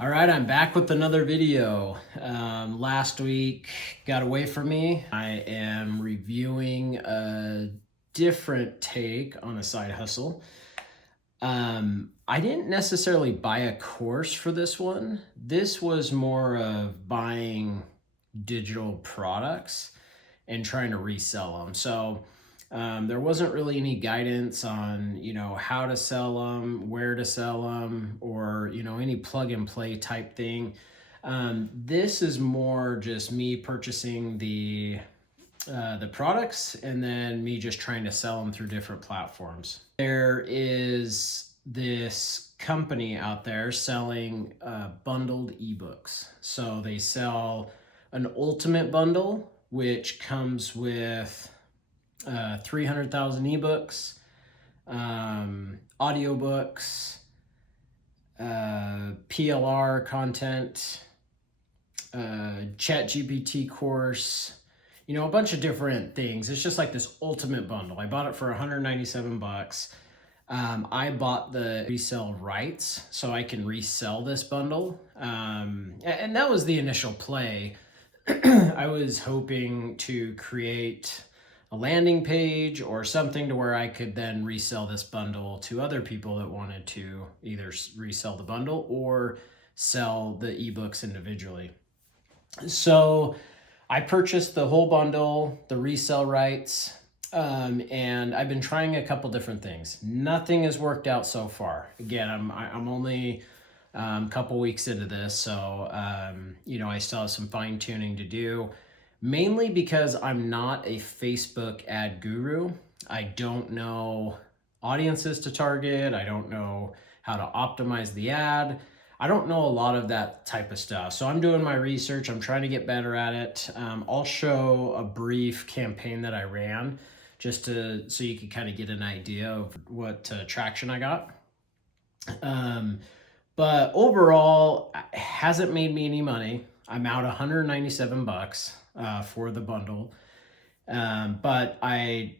All right, I'm back with another video. Last week got away from me. I am reviewing a different take on a side hustle. I didn't necessarily buy a course for this one. This was more of buying digital products and trying to resell them. So there wasn't really any guidance on, how to sell them, where to sell them, or, any plug and play type thing. This is more just me purchasing the products and then me just trying to sell them through different platforms. There is this company out there selling bundled ebooks. So they sell an ultimate bundle, which comes with 300,000 ebooks, audiobooks, PLR content, ChatGPT course, a bunch of different things. It's just like this ultimate bundle. I bought it for 197 bucks. I bought the resale rights so I can resell this bundle. And that was the initial play. I was hoping to create a landing page or something to where I could then resell this bundle to other people that wanted to either resell the bundle or sell the ebooks individually. So I purchased the whole bundle, the resale rights, and I've been trying a couple different things. Nothing has worked out so far. Again, I'm only a couple weeks into this, so I still have some fine tuning to do. Mainly because I'm not a Facebook ad guru. I don't know audiences to target. I don't know how to optimize the ad. I don't know a lot of that type of stuff. So I'm doing my research. I'm trying to get better at it. I'll show a brief campaign that I ran just so you can kind of get an idea of what traction I got. But overall, it hasn't made me any money. I'm out 197 bucks for the bundle. But I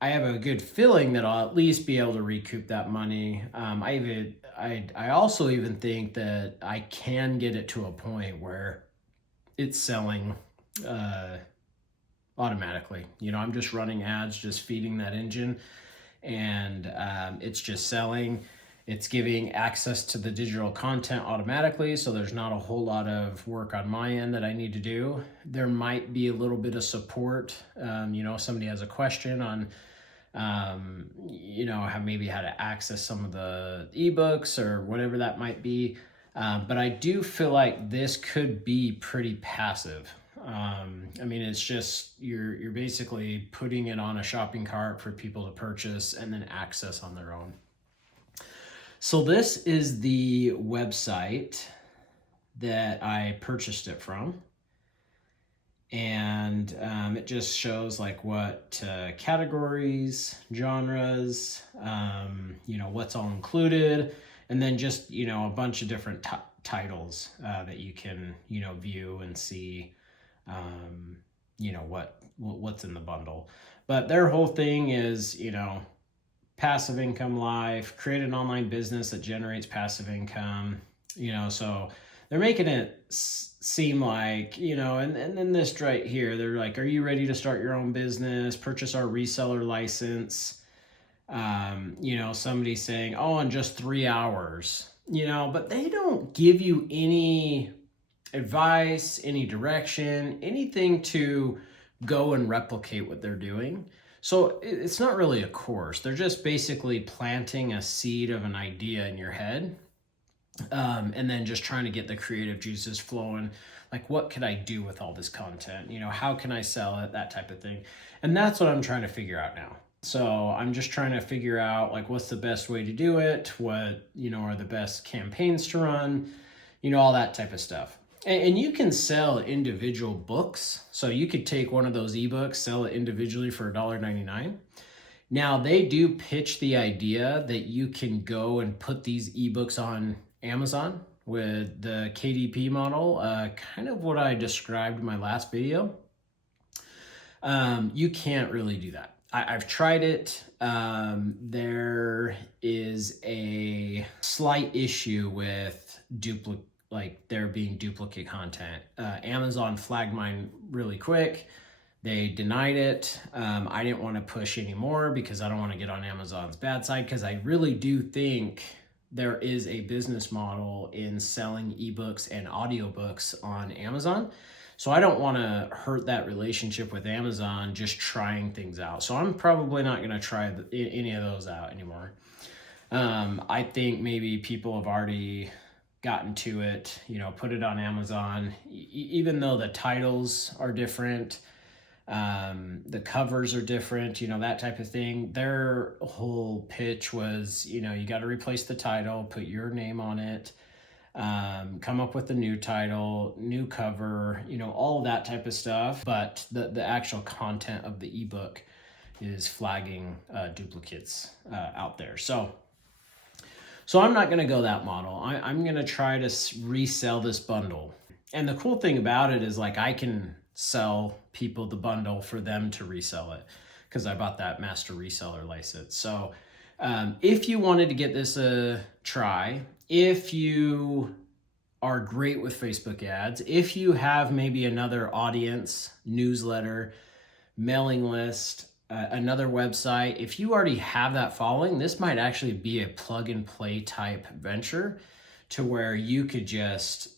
have a good feeling that I'll at least be able to recoup that money. I also even think that I can get it to a point where it's selling automatically. I'm just running ads, just feeding that engine, and it's just selling. It's giving access to the digital content automatically, so there's not a whole lot of work on my end that I need to do. There might be a little bit of support. Somebody has a question on, maybe how to access some of the ebooks or whatever that might be. But I do feel like this could be pretty passive. It's just you're basically putting it on a shopping cart for people to purchase and then access on their own. So this is the website that I purchased it from. And it just shows like what categories, genres, what's all included, and then just, a bunch of different titles that you can, view and see, what's in the bundle. But their whole thing is, passive income life, create an online business that generates passive income, so they're making it seem like, and then this right here, they're like, are you ready to start your own business? Purchase our reseller license. Somebody saying, oh, in just 3 hours, but they don't give you any advice, any direction, anything to go and replicate what they're doing. So it's not really a course. They're just basically planting a seed of an idea in your head, and then just trying to get the creative juices flowing. Like, what could I do with all this content? How can I sell it? That type of thing. And that's what I'm trying to figure out now. So I'm just trying to figure out, like, what's the best way to do it? What, are the best campaigns to run? All that type of stuff. And you can sell individual books. So you could take one of those ebooks, sell it individually for $1.99. Now, they do pitch the idea that you can go and put these ebooks on Amazon with the KDP model, kind of what I described in my last video. You can't really do that. I've tried it. There is a slight issue with there being duplicate content. Amazon flagged mine really quick. They denied it. I didn't want to push anymore because I don't want to get on Amazon's bad side, because I really do think there is a business model in selling ebooks and audiobooks on Amazon. So I don't want to hurt that relationship with Amazon just trying things out. So I'm probably not going to try any of those out anymore. I think maybe people have already gotten to it, put it on Amazon, even though the titles are different, the covers are different, that type of thing. Their whole pitch was, you got to replace the title, put your name on it, come up with a new title, new cover, all of that type of stuff. But the actual content of the ebook is flagging duplicates out there. So I'm not going to go that model. I'm going to try to resell this bundle. And the cool thing about it is, like, I can sell people the bundle for them to resell it because I bought that master reseller license. So if you wanted to get this a try, if you are great with Facebook ads, if you have maybe another audience, newsletter, mailing list, another website, if you already have that following, this might actually be a plug and play type venture to where you could just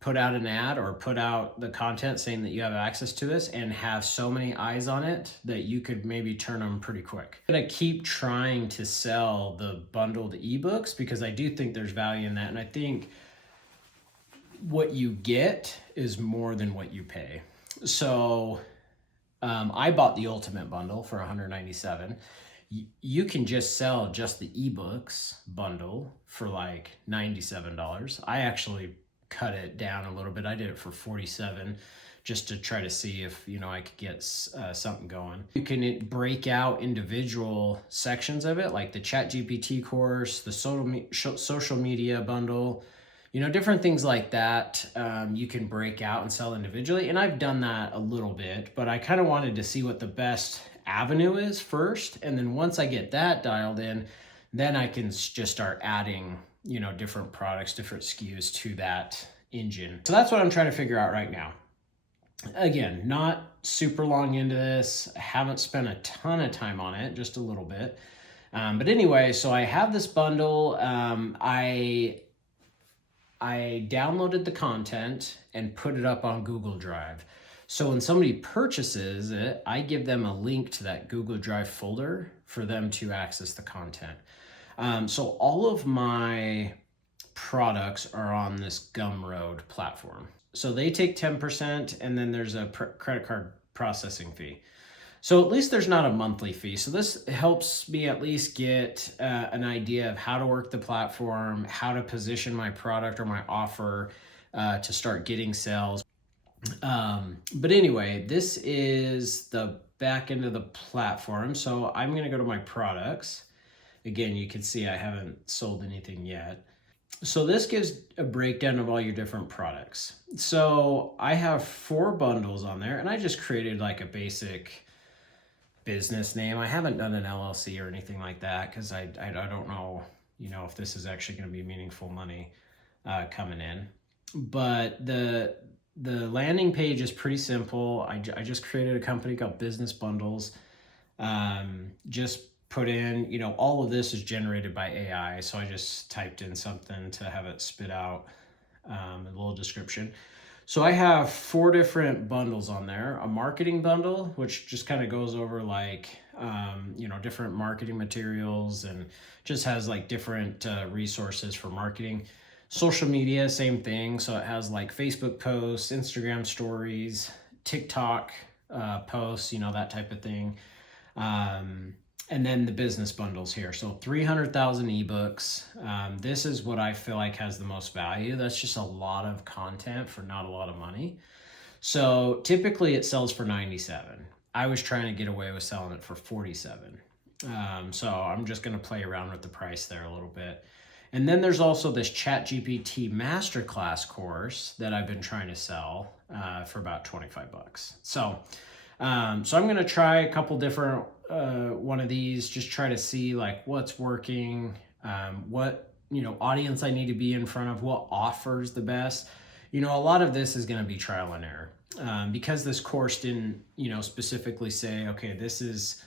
put out an ad or put out the content saying that you have access to this and have so many eyes on it that you could maybe turn them pretty quick. I'm gonna keep trying to sell the bundled ebooks because I do think there's value in that. And I think what you get is more than what you pay. So I bought the ultimate bundle for $197. You can just sell just the ebooks bundle for like $97. I actually cut it down a little bit. I did it for $47 just to try to see if I could get something going. You can break out individual sections of it, like the ChatGPT course, the social media bundle, different things like that. You can break out and sell individually. And I've done that a little bit, but I kind of wanted to see what the best avenue is first. And then once I get that dialed in, then I can just start adding, different products, different SKUs to that engine. So that's what I'm trying to figure out right now. Again, not super long into this. I haven't spent a ton of time on it, just a little bit. But anyway, so I have this bundle. I downloaded the content and put it up on Google Drive. So when somebody purchases it, I give them a link to that Google Drive folder for them to access the content. So all of my products are on this Gumroad platform. So they take 10% and then there's a credit card processing fee. So at least there's not a monthly fee. So this helps me at least get an idea of how to work the platform, how to position my product or my offer to start getting sales. But anyway, this is the back end of the platform. So I'm going to go to my products. Again, you can see I haven't sold anything yet. So this gives a breakdown of all your different products. So I have 4 bundles on there, and I just created like a basic business name. I haven't done an LLC or anything like that because I don't know, if this is actually going to be meaningful money coming in. But the landing page is pretty simple. I just created a company called Business Bundles. Just put in, all of this is generated by AI. So I just typed in something to have it spit out a little description. So I have 4 different bundles on there. A marketing bundle, which just kind of goes over like, different marketing materials and just has like different resources for marketing. Social media, same thing. So it has like Facebook posts, Instagram stories, TikTok posts, that type of thing. And then the business bundles here. So 300,000 ebooks. This is what I feel like has the most value. That's just a lot of content for not a lot of money. So typically it sells for 97. I was trying to get away with selling it for 47. So I'm just going to play around with the price there a little bit. And then there's also this ChatGPT masterclass course that I've been trying to sell for about 25 bucks. So I'm going to try a couple different one of these, just try to see like what's working, what audience I need to be in front of, what offers the best. A lot of this is going to be trial and error. Because this course didn't, specifically say, okay, this is,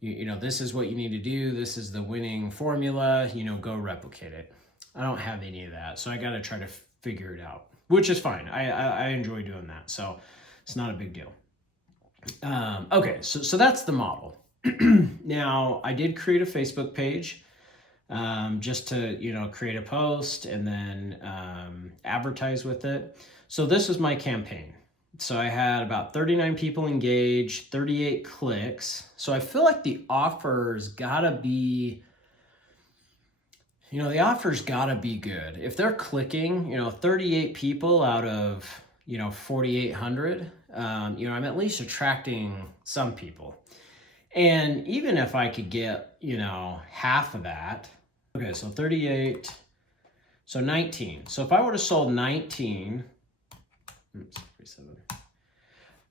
this is what you need to do. This is the winning formula, go replicate it. I don't have any of that. So I got to try to figure it out, which is fine. I enjoy doing that. So it's not a big deal. Okay. So that's the model. Now I did create a Facebook page, just to, create a post and then, advertise with it. So this is my campaign. So I had about 39 people engaged, 38 clicks. So I feel like the offer's gotta be, the offer's gotta be good. If they're clicking, 38 people out of, 4,800, I'm at least attracting some people. And even if I could get, half of that, okay, so 38, so 19. So if I would have sold 19,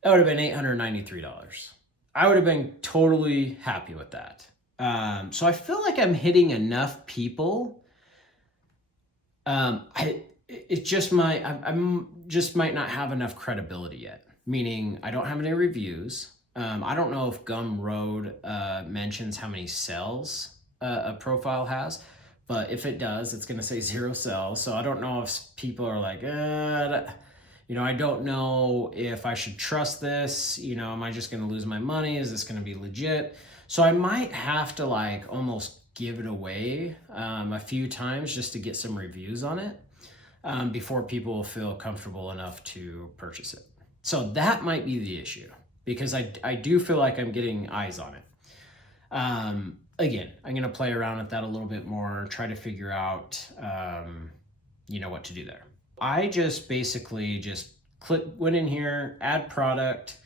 that would have been $893. I would have been totally happy with that. So I feel like I'm hitting enough people. I'm just might not have enough credibility yet. Meaning I don't have any reviews. I don't know if Gumroad mentions how many sales a profile has, but if it does, it's going to say 0 sales. So I don't know if people are like, I don't know if I should trust this. Am I just going to lose my money? Is this going to be legit? So I might have to almost give it away a few times just to get some reviews on it before people feel comfortable enough to purchase it. So that might be the issue, because I do feel like I'm getting eyes on it. Again, I'm going to play around with that a little bit more, try to figure out, what to do there. I just basically went in here, add product.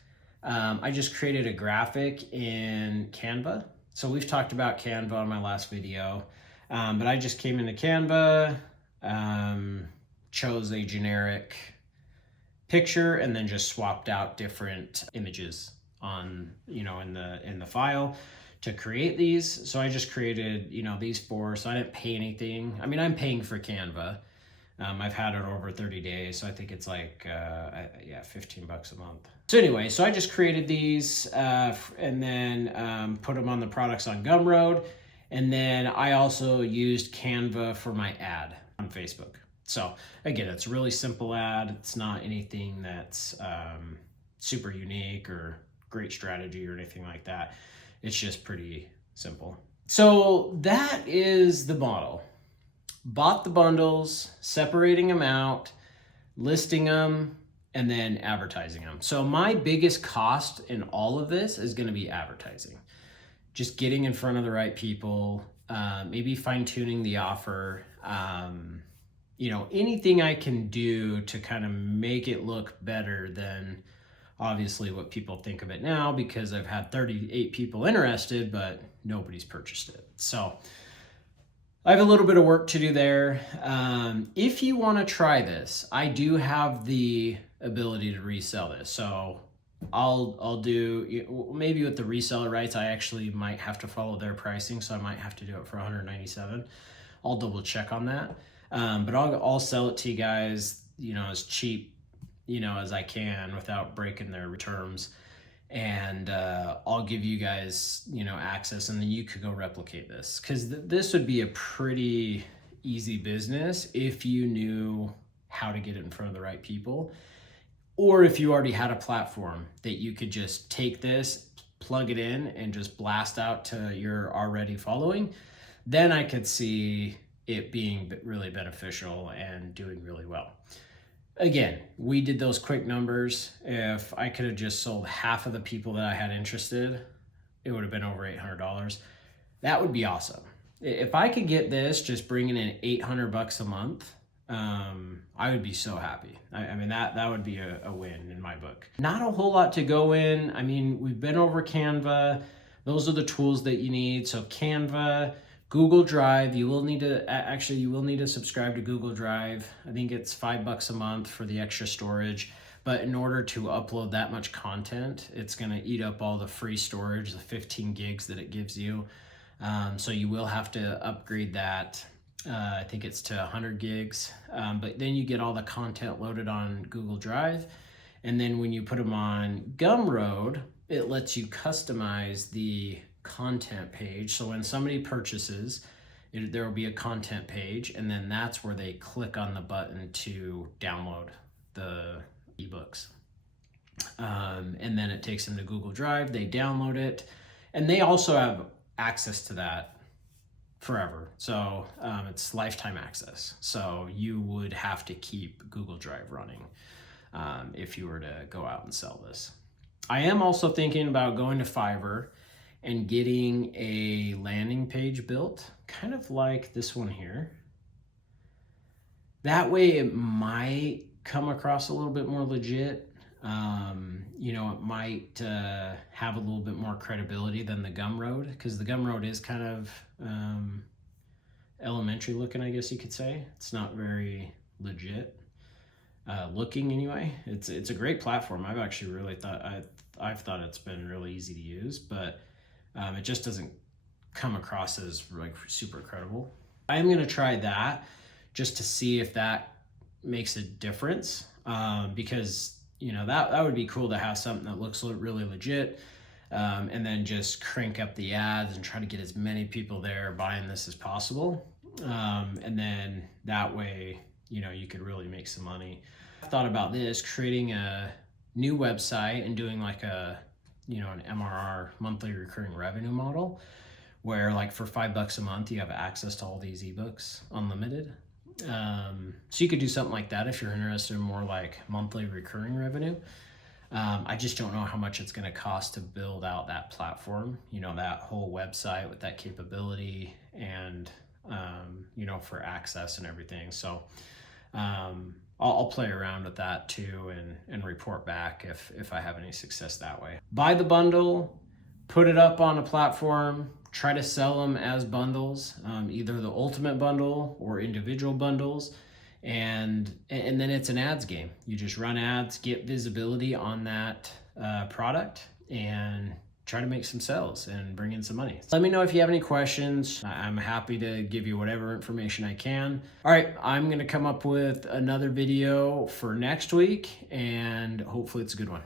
I just created a graphic in Canva. So we've talked about Canva on my last video, but I just came into Canva, chose a generic picture, and then just swapped out different images on, in the file to create these. So I just created, these 4, so I didn't pay anything. I mean, I'm paying for Canva. I've had it over 30 days, so I think it's 15 bucks a month. So anyway, so I just created these and then put them on the products on Gumroad. And then I also used Canva for my ad on Facebook. So again, it's a really simple ad. It's not anything that's super unique or great strategy or anything like that. It's just pretty simple. So that is the model. Bought the bundles, separating them out, listing them, and then advertising them. So my biggest cost in all of this is going to be advertising. Just getting in front of the right people, maybe fine-tuning the offer, anything I can do to kind of make it look better than obviously what people think of it now, because I've had 38 people interested, but nobody's purchased it. So I have a little bit of work to do there. If you want to try this, I do have the ability to resell this. So I'll do, maybe with the reseller rights, I actually might have to follow their pricing. So I might have to do it for $197. I'll double check on that. But I'll sell it to you guys, as cheap, as I can without breaking their terms. And I'll give you guys, access, and then you could go replicate this, because this would be a pretty easy business if you knew how to get it in front of the right people, or if you already had a platform that you could just take this, plug it in, and just blast out to your already following. Then I could see it being really beneficial and doing really well. Again, we did those quick numbers. If I could have just sold half of the people that I had interested, it would have been over $800. That would be awesome. If I could get this just bringing in $800 a month, I would be so happy. I mean, that would be a win in my book. Not a whole lot to go in. I mean, we've been over Canva. Those are the tools that you need. So Canva, Google Drive, you will need to subscribe to Google Drive. I think it's $5 a month for the extra storage. But in order to upload that much content, it's going to eat up all the free storage, the 15 gigs that it gives you. So you will have to upgrade that. I think it's to 100 gigs, but then you get all the content loaded on Google Drive. And then when you put them on Gumroad, it lets you customize the content page. So when somebody purchases, there will be a content page, and then that's where they click on the button to download the eBooks. And then it takes them to Google Drive, they download it, and they also have access to that forever. So it's lifetime access. So you would have to keep Google Drive running if you were to go out and sell this. I am also thinking about going to Fiverr and getting a landing page built, kind of like this one here. That way it might come across a little bit more legit. You know, it might have a little bit more credibility than the Gumroad, because the Gumroad is kind of elementary looking, I guess you could say. It's not very legit looking anyway. It's a great platform. I've actually really thought I've thought it's been really easy to use, but it just doesn't come across as like super credible. I am going to try that just to see if that makes a difference, because you know, that would be cool to have something that looks really legit, and then just crank up the ads and try to get as many people there buying this as possible. And then that way, you know, you could really make some money. I thought about this, creating a new website and doing like a, you know, an MRR, monthly recurring revenue model, where like for $5 a month, you have access to all these eBooks unlimited. So you could do something like that if you're interested in more like monthly recurring revenue. I just don't know how much it's going to cost to build out that platform, you know, that whole website with that capability and, you know, for access and everything. So I'll play around with that too and report back if I have any success that way. Buy the bundle, put it up on a platform, try to sell them as bundles, either the ultimate bundle or individual bundles, and then it's an ads game. You just run ads, get visibility on that product, and try to make some sales and bring in some money. Let me know if you have any questions. I'm happy to give you whatever information I can. All right, I'm gonna come up with another video for next week, and hopefully it's a good one.